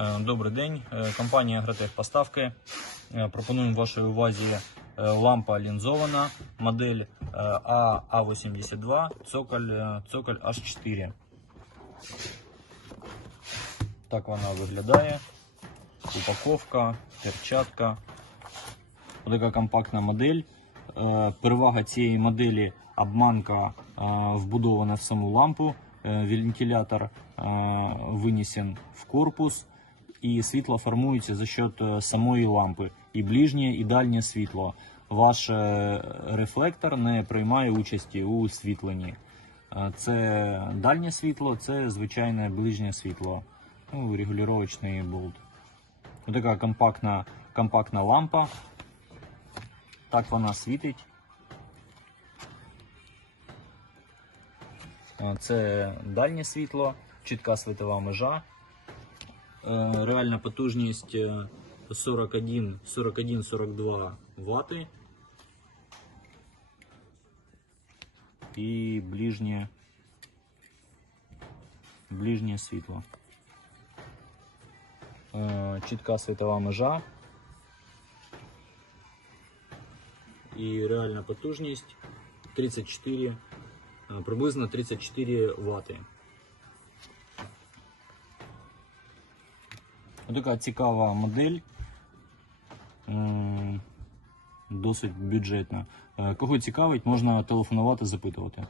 Е, Добрий день. Е, Компанія Агротех Поставки. Е, Пропонуємо вашій увазі лампа лінзована, модель е, AA82, цоколь, цоколь H4. Так вона виглядає. Упаковка, перчатка. Така компактна модель. Перевага цієї моделі обманка вбудована в саму лампу. Вентилятор винесен в корпус, і світло формується за счет е, самої лампи. І ближнє, і дальнє світло. Ваш е, рефлектор не приймає участі у освітленні. Е, Це дальнє світло, це звичайне ближнє світло. Ну, регулювачний болт. Ось така компактна, компактна лампа. Так вона світить. Це дальнє світло, чітка світова межа. Е, Реальна потужність е, 41 41-42 Вт. І ближнє, ближнє світло. Е, Чітка світова межа. І реальна потужність 34, е, приблизно 34 Вт. Така цікава модель. Досить бюджетна. Е, Кого цікавить, можна телефонувати, запитувати.